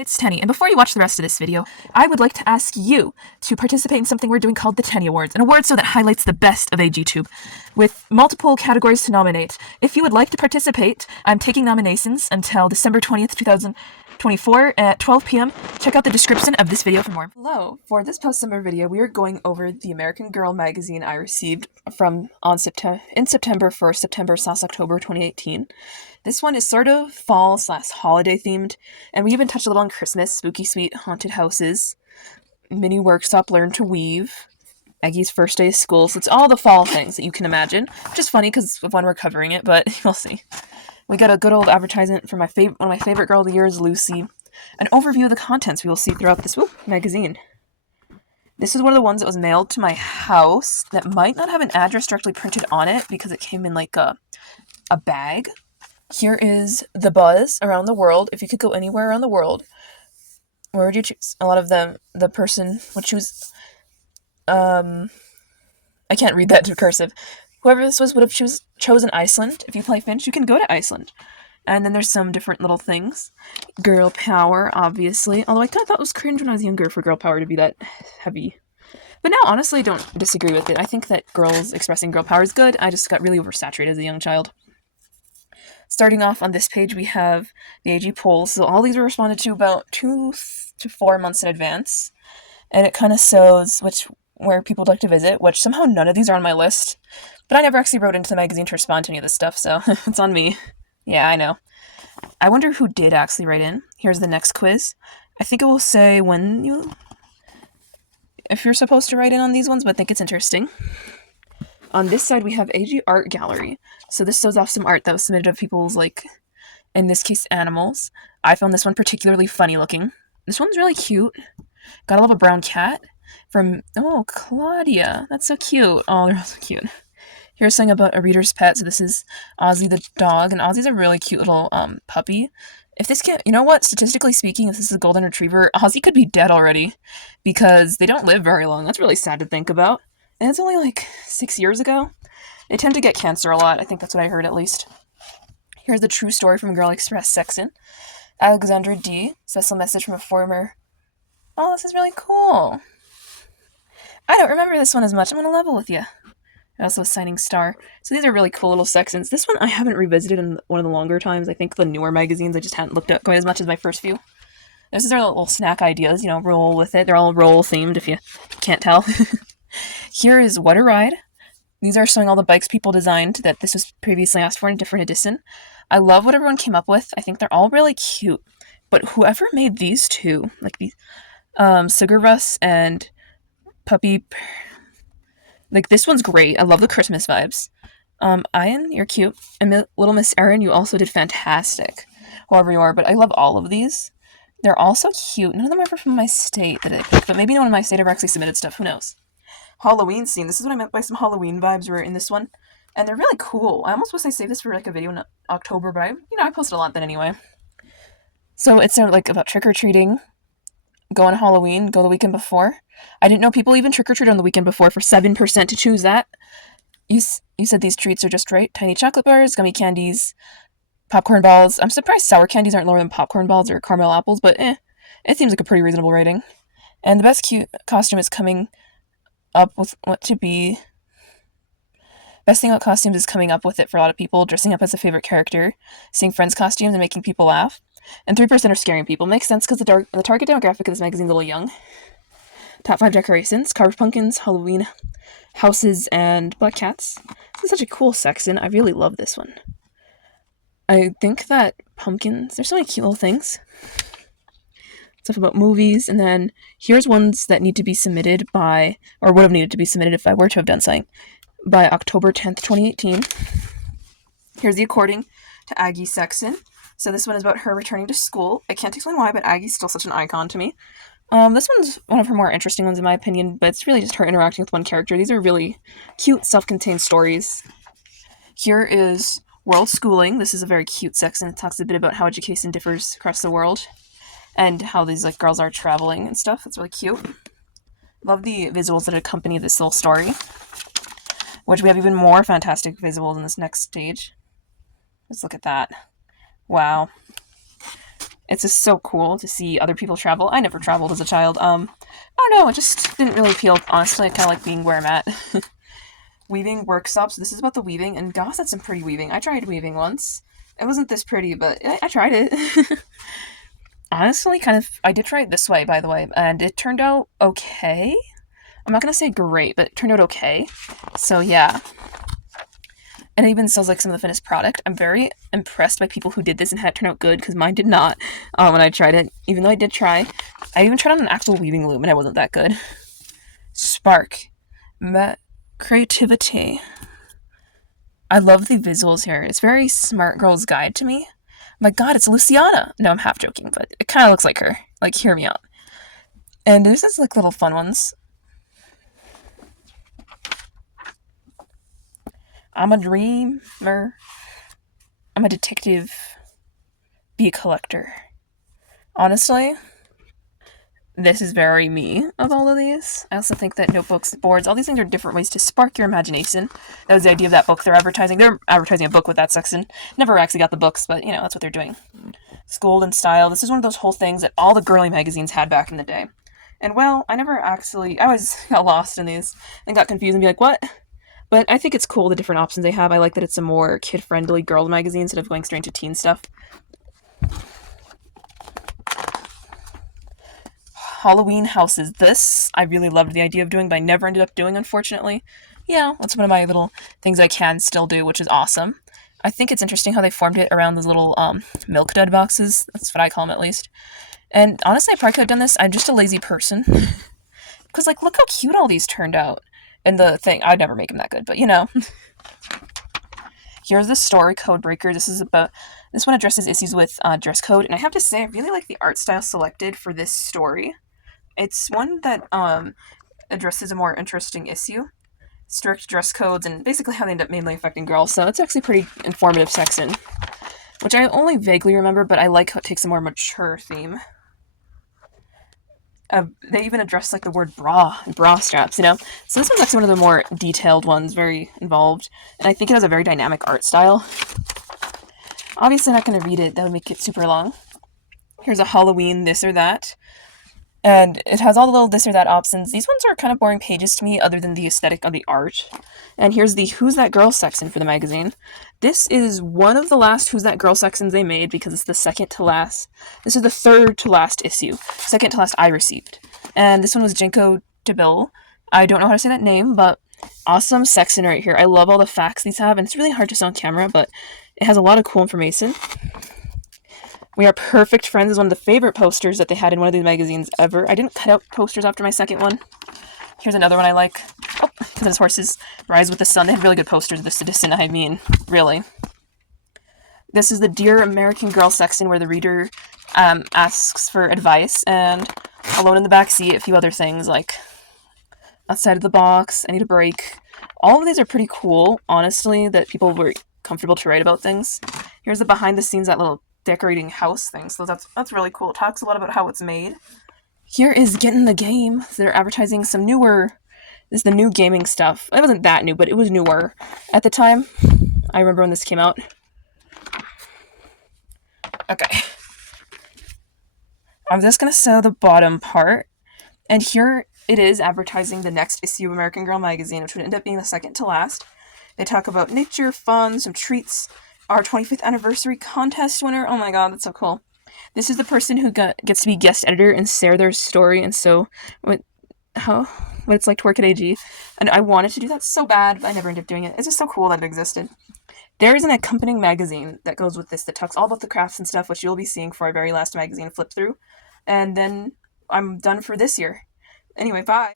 It's Tenny, and before you watch the rest of this video, I would like to ask you to participate in something we're doing called the Tenny Awards, an award show that highlights the best of AGTube, with multiple categories to nominate. If you would like to participate, I'm taking nominations until December 20th, 2024 at 12 p.m. Check out the description of this video for more. Hello, for this post-summer video, we are going over the American Girl magazine I received in September for September/October 2018. This one is sort of fall/holiday themed, and we even touched a little on Christmas, spooky sweet haunted houses, mini workshop learn to weave, Aggie's first day of school. So it's all the fall things that you can imagine, which is funny because of when we're covering it, but we'll see. We got a good old advertisement for one of my favorite girl of the year is Lucy. An overview of the contents we will see throughout this magazine. This is one of the ones that was mailed to my house that might not have an address directly printed on it because it came in like a bag. Here is the buzz around the world. If you could go anywhere around the world, where would you choose? A lot of them, the person would choose, I can't read that to cursive. Whoever this was would have chosen Iceland. If you play Finch, you can go to Iceland. And then there's some different little things. Girl power, obviously. Although I thought that was cringe when I was younger for girl power to be that heavy. But now, honestly, I don't disagree with it. I think that girls expressing girl power is good. I just got really oversaturated as a young child. Starting off on this page, we have the AG polls. So all these were responded to about 2 to 4 months in advance. And it kind of shows where people would like to visit, which somehow none of these are on my list. But I never actually wrote into the magazine to respond to any of this stuff, so it's on me. Yeah, I know. I wonder who did actually write in. Here's the next quiz. I think it will say if you're supposed to write in on these ones, but I think it's interesting. On this side, we have AG Art Gallery. So this shows off some art that was submitted of people's, in this case, animals. I found this one particularly funny looking. This one's really cute. Gotta love a brown cat from, Claudia. That's so cute. Oh, they're all so cute. Here's something about a reader's pet. So this is Ozzy the dog, and Ozzy's a really cute little puppy. If this can't, you know what? Statistically speaking, if this is a golden retriever, Ozzy could be dead already because they don't live very long. That's really sad to think about. And it's only 6 years ago. They tend to get cancer a lot. I think that's what I heard, at least. Here's the true story from Girl Express section. Alexandra D. Special message from a former... Oh, this is really cool. I don't remember this one as much. I'm going to level with you. Also a signing star. So these are really cool little sections. This one I haven't revisited in one of the longer times. I think the newer magazines I just hadn't looked at quite as much as my first few. This is our little snack ideas, roll with it. They're all roll themed if you can't tell. Here is What a Ride. These are showing all the bikes people designed that this was previously asked for in a different edition. I love what everyone came up with. I think they're all really cute. But whoever made these two, these Sugar Russ and Puppy... this one's great. I love the Christmas vibes. Ian, you're cute. And Little Miss Erin, you also did fantastic. However you are, but I love all of these. They're all so cute. None of them are from my state that I picked, but maybe no one in my state ever actually submitted stuff. Who knows? Halloween scene. This is what I meant by some Halloween vibes were in this one. And they're really cool. I almost wish I saved this for a video in October, but I posted a lot then anyway. So it's about trick-or-treating. Go on Halloween, go the weekend before. I didn't know people even trick-or-treat on the weekend before for 7% to choose that. You said these treats are just right. Tiny chocolate bars, gummy candies, popcorn balls. I'm surprised sour candies aren't lower than popcorn balls or caramel apples, but it seems like a pretty reasonable rating. And the best cute costume is coming up with best thing about costumes is coming up with it for a lot of people, dressing up as a favorite character, seeing friends' costumes and making people laugh. And 3% are scaring people. Makes sense because the target demographic of this magazine is a little young. Top 5 decorations, carved pumpkins, Halloween houses, and black cats. This is such a cool section. I really love this one. I think that pumpkins, there's so many cute little things. Stuff about movies, and then here's ones that need to be submitted by, or would have needed to be submitted if I were to have done something, by October 10th, 2018. Here's the According to Aggie section. So this one is about her returning to school. I can't explain why, but Aggie's still such an icon to me. This one's one of her more interesting ones in my opinion, but it's really just her interacting with one character. These are really cute, self-contained stories. Here is World Schooling. This is a very cute section. It talks a bit about how education differs across the world and how these girls are traveling and stuff. It's really cute. Love the visuals that accompany this little story, which we have even more fantastic visuals in this next stage. Let's look at that. Wow. It's just so cool to see other people travel. I never traveled as a child. I don't know, it just didn't really appeal. Honestly, I kind of like being where I'm at. Weaving workshops. This is about the weaving, and gosh, that's some pretty weaving. I tried weaving once. It wasn't this pretty, but I tried it. Honestly, kind of, I did try it this way, by the way, and it turned out okay. I'm not gonna say great, but it turned out okay. So yeah, and it even sells like some of the finished product. I'm very impressed by people who did this and had it turn out good because mine did not when I tried it. Even though I did try, I even tried on an actual weaving loom and I wasn't that good. Spark, creativity. I love the visuals here. It's very Smart Girl's Guide to me. My God, it's Luciana. No, I'm half joking, but it kind of looks like her. Like, hear me out. And there's this like little fun ones. I'm a dreamer. I'm a detective. Be a collector. Honestly, this is very me of all of these. I also think that notebooks, boards, all these things are different ways to spark your imagination. That was the idea of that book they're advertising. They're advertising a book with that section. Never actually got the books, but you know, that's what they're doing. School and style. This is one of those whole things that all the girly magazines had back in the day. And well, I always got lost in these and got confused and be like, what? But I think it's cool the different options they have. I like that it's a more kid-friendly girl magazine instead of going straight to teen stuff. Halloween houses. This I really loved the idea of doing, but I never ended up doing, unfortunately. Yeah, that's one of my little things I can still do, which is awesome. I think it's interesting how they formed it around those little milk dud boxes. That's what I call them, at least. And honestly, I probably could have done this. I'm just a lazy person. Because, like, look how cute all these turned out. And the thing, I'd never make them that good, but you know. Here's the story, Codebreaker. This one addresses issues with dress code, and I have to say, I really like the art style selected for this story. It's one that addresses a more interesting issue, strict dress codes, and basically how they end up mainly affecting girls. So it's actually a pretty informative section, which I only vaguely remember, but I like how it takes a more mature theme. They even address like the word bra and bra straps, you know. So this one's actually one of the more detailed ones, very involved, and I think it has a very dynamic art style. Obviously, I'm not going to read it; that would make it super long. Here's a Halloween this or that, and it has all the little this or that options. These ones are kind of boring pages to me, other than the aesthetic of the art. And here's the Who's That Girl section for the magazine. This is one of the last Who's That Girl sections they made because it's the second to last. This is the third to last issue. Second to last I received. And this one was Jenko Debil. I don't know how to say that name, but awesome section right here. I love all the facts these have, and it's really hard to see on camera, but it has a lot of cool information. We Are Perfect Friends is one of the favorite posters that they had in one of these magazines ever. I didn't cut out posters after my second one. Here's another one I like. Oh, because his horses rise with the sun. They had really good posters of the citizen, I mean, really. This is the Dear American Girl section where the reader asks for advice, and Alone in the Backseat, a few other things like Outside of the Box, I Need a Break. All of these are pretty cool, honestly, that people were comfortable to write about things. Here's the behind the scenes, that little decorating house thing, so that's really cool. It talks a lot about how it's made. Here is Get in the Game. They're advertising some newer, this is the new gaming stuff. It wasn't that new, but it was newer at the time. I remember when this came out. Okay. I'm just going to sew the bottom part, and here it is advertising the next issue of American Girl magazine, which would end up being the second to last. They talk about nature, fun, some treats, our 25th anniversary contest winner. Oh my god, that's so cool. This is the person who gets to be guest editor and share their story and so what it's like to work at AG. And I wanted to do that so bad, but I never ended up doing it. It's just so cool that it existed. There is an accompanying magazine that goes with this that talks all about the crafts and stuff, which you'll be seeing for our very last magazine flip through. And then I'm done for this year. Anyway, bye.